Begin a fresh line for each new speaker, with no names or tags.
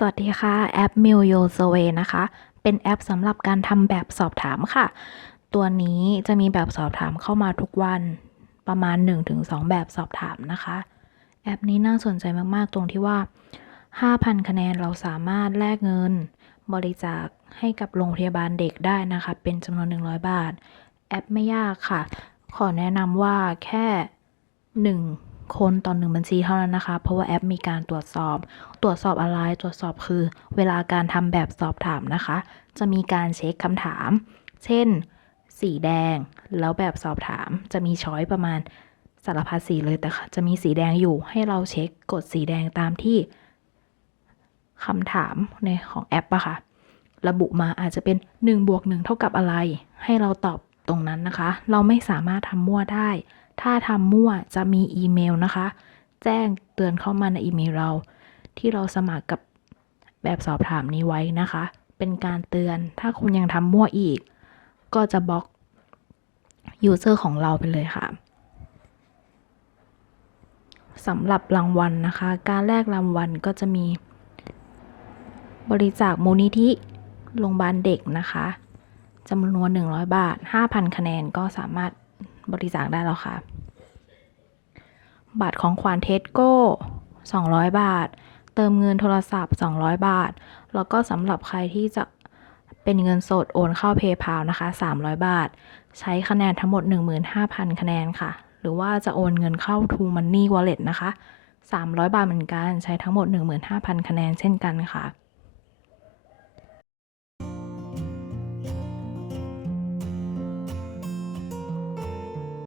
สวัสดีค่ะ แอป m i l y o Survey นะคะ เป็นแอปสำหรับการทำแบบสอบถามค่ะ ตัวนี้จะมีแบบสอบถามเข้ามาทุกวันประมาณ 1-2 แบบสอบถามนะคะ แอปนี้น่าสนใจมาก ๆ ตรงที่ว่า 5,000 คะแนนเราสามารถแลกเงิน บริจาคให้กับโรงพยาบาลเด็กได้นะคะ เป็นจำนวน 100 บาท แอปไม่ยากค่ะ ขอแนะนำว่าแค่ 1 คนต่อหนึ่งบัญชีเท่านั้นนะคะ เพราะว่าแอปมีการตรวจสอบ ตรวจสอบอะไร ตรวจสอบคือ เวลาการทำแบบสอบถามนะคะ จะมีการเช็คคำถาม เช่น สีแดง แล้วแบบสอบถาม จะมีช้อยประมาณสารพัดสีเลย แต่จะมีสีแดงอยู่ ให้เราเช็คกดสีแดงตามที่คำถามในของแอปอะค่ะ ระบุมาอาจจะเป็น1บวก1เท่ากับอะไร ให้เราตอบตรงนั้นนะคะ เราไม่สามารถทำมั่วได้ ถ้าทำมั่วจะมีอีเมลนะคะ แจ้งเตือนเข้ามาในอีเมลเรา ที่เราสมัครกับแบบสอบถามนี้ไว้นะคะ เป็นการเตือนถ้าคุณยังทำมั่วอีก ก็จะบล็อกยูเซอร์ของเราไปเลยค่ะสำหรับรางวัลนะคะ การแลกรางวัลก็จะมี บริจาคมูลนิธิโรงพยาบาลเด็กนะคะจำนวน 100 บาท 5,000 คะแนนก็สามารถ บริจาคได้แล้วค่ะ บัตรของขวัญเทสโก้ 200 บาท เติมเงินโทรศัพท์ 200 บาท แล้วก็สำหรับใครที่จะเป็นเงินสดโอนเข้า PayPal นะคะ 300 บาท ใช้คะแนนทั้งหมด 15,000 คะแนนค่ะ หรือว่าจะโอนเงินเข้า True Money Wallet นะคะ 300 บาทเหมือนกัน ใช้ทั้งหมด 15,000 คะแนนเช่นกันค่ะ